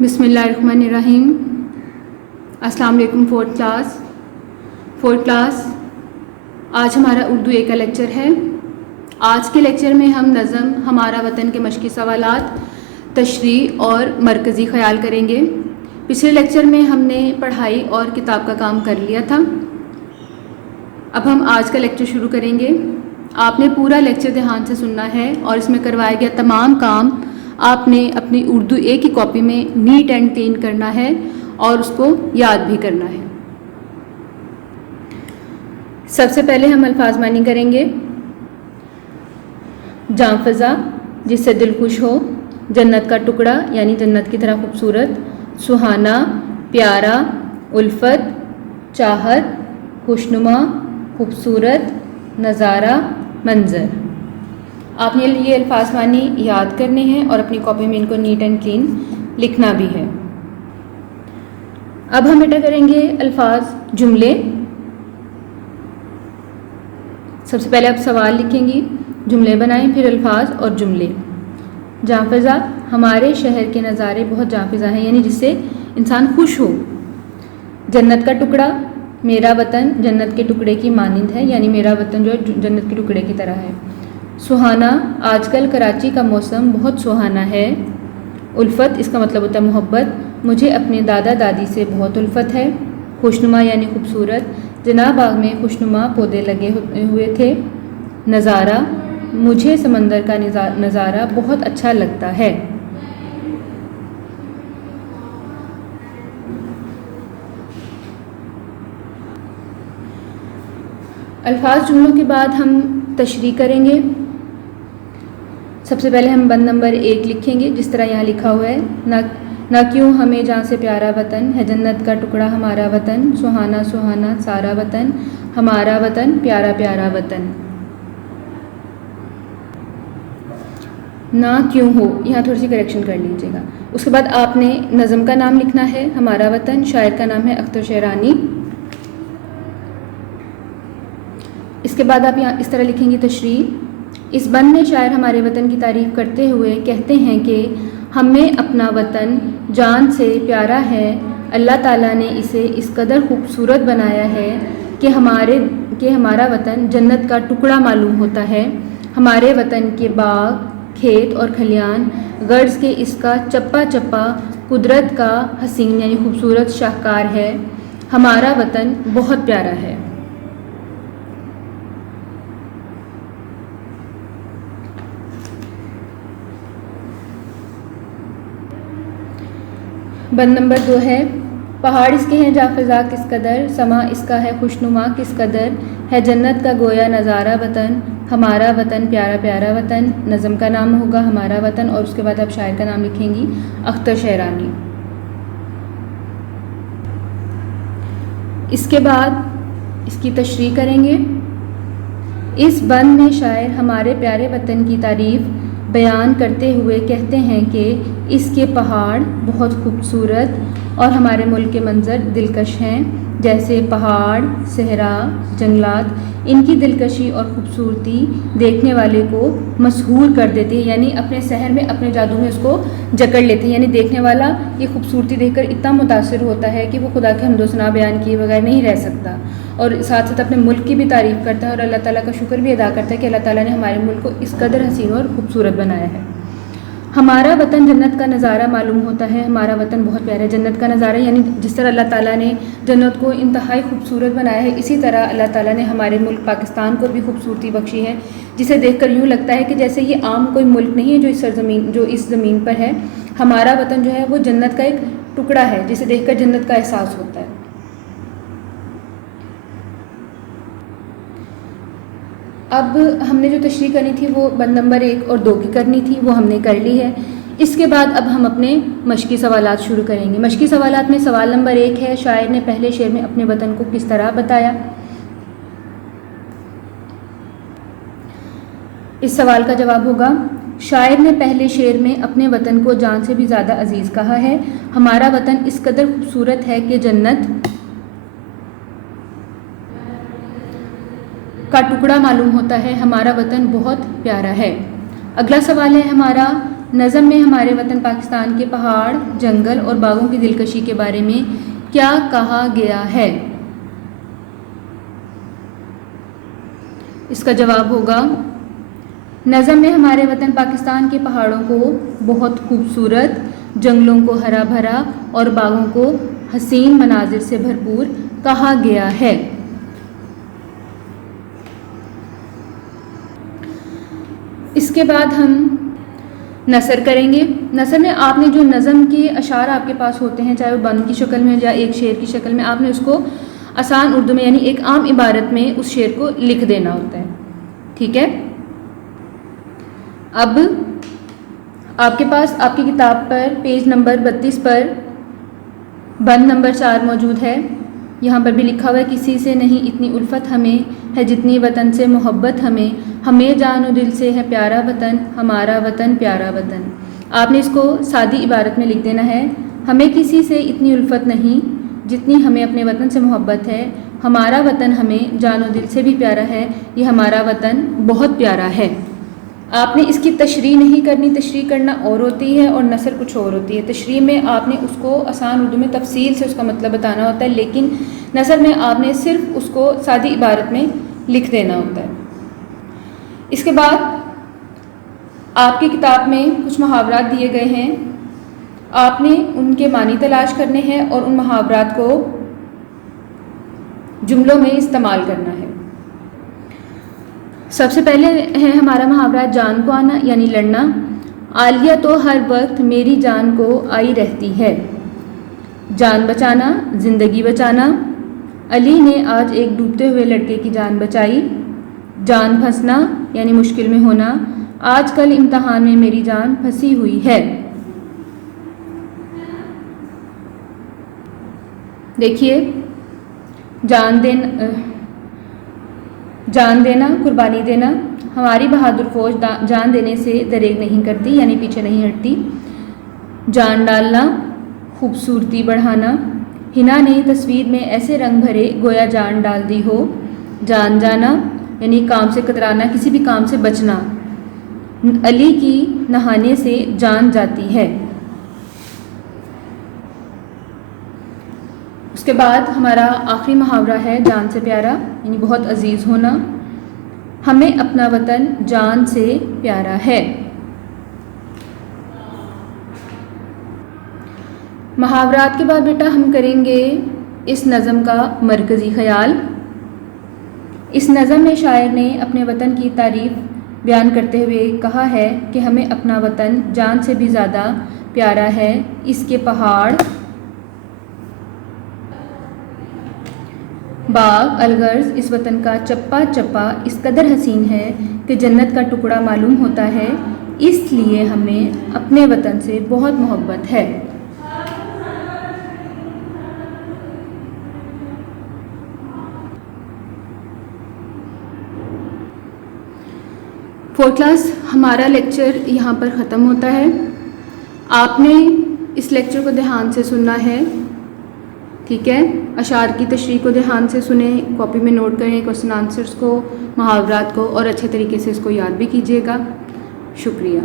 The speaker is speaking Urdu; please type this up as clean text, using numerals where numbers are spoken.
بسم اللہ الرحمن الرحیم۔ السلام علیکم فورتھ کلاس۔ آج ہمارا اردو کا لیکچر ہے۔ آج کے لیکچر میں ہم نظم، ہمارا وطن کے مشقی سوالات، تشریح اور مرکزی خیال کریں گے۔ پچھلے لیکچر میں ہم نے پڑھائی اور کتاب کا کام کر لیا تھا۔ اب ہم آج کا لیکچر شروع کریں گے۔ آپ نے پورا لیکچر دھیان سے سننا ہے اور اس میں کروایا گیا تمام کام آپ نے اپنی اردو کی کاپی میں نیٹ اینڈ کلین کرنا ہے اور اس کو یاد بھی کرنا ہے۔ سب سے پہلے ہم الفاظ معنی کریں گے۔ جاں فضا، جس سے دل خوش ہو، جنت کا ٹکڑا یعنی جنت کی طرح خوبصورت، سہانا پیارا، الفت چاہت، خوشنما خوبصورت، نظارہ منظر۔ آپ نے یہ الفاظ معنی یاد کرنے ہیں اور اپنی کاپی میں ان کو نیٹ اینڈ کلین لکھنا بھی ہے۔ اب ہم بیٹا کریں گے الفاظ جملے۔ سب سے پہلے آپ سوال لکھیں گی، جملے بنائیں، پھر الفاظ اور جملے۔ جاں فضا، ہمارے شہر کے نظارے بہت جاں فضا ہیں یعنی جس سے انسان خوش ہو۔ جنت کا ٹکڑا، میرا وطن جنت کے ٹکڑے کی مانند ہے یعنی میرا وطن جو ہے جنت کے ٹکڑے کی طرح ہے۔ سہانا، آج کل کراچی کا موسم بہت سہانا ہے۔ الفت، اس کا مطلب ہوتا ہے محبت، مجھے اپنے دادا دادی سے بہت الفت ہے۔ خوشنما یعنی خوبصورت، جناب باغ میں خوشنما پودے لگے ہوئے تھے۔ نظارہ، مجھے سمندر کا نظارہ بہت اچھا لگتا ہے۔ الفاظ جملوں کے بعد ہم تشریح کریں گے۔ سب سے پہلے ہم بند نمبر 1 لکھیں گے جس طرح یہاں لکھا ہوا ہے، نہ کیوں ہمیں جہاں سے پیارا وطن ہے، جنت کا ٹکڑا ہمارا وطن، سہانا سہانا سارا وطن، ہمارا وطن پیارا پیارا وطن۔ نہ کیوں ہو، یہاں تھوڑی سی کریکشن کر لیجیے گا۔ اس کے بعد آپ نے نظم کا نام لکھنا ہے، ہمارا وطن، شاعر کا نام ہے اختر شیرانی۔ اس کے بعد آپ یہاں اس طرح لکھیں گی تشریح۔ اس بند میں شاعر ہمارے وطن کی تعریف کرتے ہوئے کہتے ہیں کہ ہمیں اپنا وطن جان سے پیارا ہے، اللہ تعالیٰ نے اسے اس قدر خوبصورت بنایا ہے کہ ہمارا وطن جنت کا ٹکڑا معلوم ہوتا ہے۔ ہمارے وطن کے باغ، کھیت اور کھلیان، غرض کے اس کا چپا چپا قدرت کا حسین یعنی خوبصورت شاہکار ہے۔ ہمارا وطن بہت پیارا ہے۔ بند نمبر 2 ہے، پہاڑ اس کے ہیں جاں فضا کس قدر، سما اس کا ہے خوشنما کس قدر، ہے جنت کا گویا نظارہ وطن، ہمارا وطن پیارا پیارا وطن۔ نظم کا نام ہوگا ہمارا وطن اور اس کے بعد آپ شاعر کا نام لکھیں گی اختر شیرانی۔ اس کے بعد اس کی تشریح کریں گے۔ اس بند میں شاعر ہمارے پیارے وطن کی تعریف بیان کرتے ہوئے کہتے ہیں کہ اس کے پہاڑ بہت خوبصورت اور ہمارے ملک کے منظر دلکش ہیں، جیسے پہاڑ، صحرا، جنگلات۔ ان کی دلکشی اور خوبصورتی دیکھنے والے کو مسحور کر دیتی ہے یعنی اپنے سحر میں اپنے جادو میں اس کو جکڑ لیتے ہیں، یعنی دیکھنے والا یہ خوبصورتی دیکھ کر اتنا متاثر ہوتا ہے کہ وہ خدا کے حمد و ثنا بیان کیے بغیر نہیں رہ سکتا، اور ساتھ ساتھ اپنے ملک کی بھی تعریف کرتا ہے اور اللہ تعالیٰ کا شکر بھی ادا کرتا ہے کہ اللہ تعالیٰ نے ہمارے ملک کو اس قدر حسین اور خوبصورت بنایا ہے۔ ہمارا وطن جنت کا نظارہ معلوم ہوتا ہے، ہمارا وطن بہت پیارا ہے۔ جنت کا نظارہ یعنی جس طرح اللہ تعالیٰ نے جنت کو انتہائی خوبصورت بنایا ہے، اسی طرح اللہ تعالیٰ نے ہمارے ملک پاکستان کو بھی خوبصورتی بخشی ہے، جسے دیکھ کر یوں لگتا ہے کہ جیسے یہ عام کوئی ملک نہیں ہے جو اس زمین پر ہے۔ ہمارا وطن جو ہے وہ جنت کا ایک ٹکڑا ہے جسے دیکھ کر جنت کا احساس ہوتا ہے۔ اب ہم نے جو تشریح کرنی تھی وہ بند نمبر 1 اور 2 کی کرنی تھی، وہ ہم نے کر لی ہے۔ اس کے بعد اب ہم اپنے مشقی سوالات شروع کریں گے۔ مشقی سوالات میں سوال نمبر 1 ہے، شاعر نے پہلے شعر میں اپنے وطن کو کس طرح بتایا؟ اس سوال کا جواب ہوگا، شاعر نے پہلے شعر میں اپنے وطن کو جان سے بھی زیادہ عزیز کہا ہے۔ ہمارا وطن اس قدر خوبصورت ہے کہ جنت کا ٹکڑا معلوم ہوتا ہے، ہمارا وطن بہت پیارا ہے۔ اگلا سوال ہے ہمارا، نظم میں ہمارے وطن پاکستان کے پہاڑ، جنگل اور باغوں کی دلکشی کے بارے میں کیا کہا گیا ہے؟ اس کا جواب ہوگا، نظم میں ہمارے وطن پاکستان کے پہاڑوں کو بہت خوبصورت، جنگلوں کو ہرا بھرا اور باغوں کو حسین مناظر سے بھرپور کہا گیا ہے۔ اس کے بعد ہم نثر کریں گے۔ نثر میں آپ نے جو نظم کے اشعار آپ کے پاس ہوتے ہیں، چاہے وہ بند کی شکل میں یا ایک شعر کی شکل میں، آپ نے اس کو آسان اردو میں یعنی ایک عام عبارت میں اس شعر کو لکھ دینا ہوتا ہے، ٹھیک ہے؟ اب آپ کے پاس آپ کی کتاب پر پیج نمبر 32 پر بند نمبر 4 موجود ہے۔ یہاں پر بھی لکھا ہوا ہے، کسی سے نہیں اتنی الفت ہمیں ہے جتنی وطن سے محبت ہمیں، ہمیں جان و دل سے ہے پیارا وطن، ہمارا وطن پیارا وطن۔ آپ نے اس کو سادی عبارت میں لکھ دینا ہے، ہمیں کسی سے اتنی الفت نہیں جتنی ہمیں اپنے وطن سے محبت ہے، ہمارا وطن ہمیں جان و دل سے بھی پیارا ہے، یہ ہمارا وطن بہت پیارا ہے۔ آپ نے اس کی تشریح نہیں کرنی، تشریح کرنا اور ہوتی ہے اور نثر کچھ اور ہوتی ہے۔ تشریح میں آپ نے اس کو آسان اردو میں تفصیل سے اس کا مطلب بتانا ہوتا ہے، لیکن نثر میں آپ نے صرف اس کو سادی عبارت میں لکھ دینا ہوتا ہے۔ اس کے بعد آپ کی کتاب میں کچھ محاورات دیے گئے ہیں، آپ نے ان کے معنی تلاش کرنے ہیں اور ان محاورات کو جملوں میں استعمال کرنا ہے۔ سب سے پہلے ہے ہمارا محاورہ جان کو آنا یعنی لڑنا۔ عالیہ تو ہر وقت میری جان کو آئی رہتی ہے۔ جان بچانا، زندگی بچانا۔ علی نے آج ایک ڈوبتے ہوئے لڑکے کی جان بچائی۔ جان پھنسنا یعنی مشکل میں ہونا۔ آج کل امتحان میں میری جان پھنسی ہوئی ہے۔ دیکھیے، جان دینا، قربانی دینا۔ ہماری بہادر فوج جان دینے سے دریغ نہیں کرتی یعنی پیچھے نہیں ہٹتی۔ جان ڈالنا، خوبصورتی بڑھانا۔ حنا نے تصویر میں ایسے رنگ بھرے گویا جان ڈال دی ہو۔ جان جانا یعنی کام سے کترانا، کسی بھی کام سے بچنا۔ علی کی نہانے سے جان جاتی ہے۔ اس کے بعد ہمارا آخری محاورہ ہے جان سے پیارا یعنی بہت عزیز ہونا۔ ہمیں اپنا وطن جان سے پیارا ہے۔ محاورات کے بعد بیٹا ہم کریں گے اس نظم کا مرکزی خیال۔ اس نظم میں شاعر نے اپنے وطن کی تعریف بیان کرتے ہوئے کہا ہے کہ ہمیں اپنا وطن جان سے بھی زیادہ پیارا ہے۔ اس کے پہاڑ، باغ، الغرض اس وطن کا چپا چپا اس قدر حسین ہے کہ جنت کا ٹکڑا معلوم ہوتا ہے، اس لیے ہمیں اپنے وطن سے بہت محبت ہے۔ فورتھ کلاس ہمارا لیکچر یہاں پر ختم ہوتا ہے۔ آپ نے اس لیکچر کو دھیان سے سننا ہے، ٹھیک ہے؟ اشعار کی تشریح کو دھیان سے سنیں، کاپی میں نوٹ کریں، کوسچن آنسرز کو، محاورات کو، اور اچھے طریقے سے اس کو یاد بھی کیجیے گا۔ شکریہ۔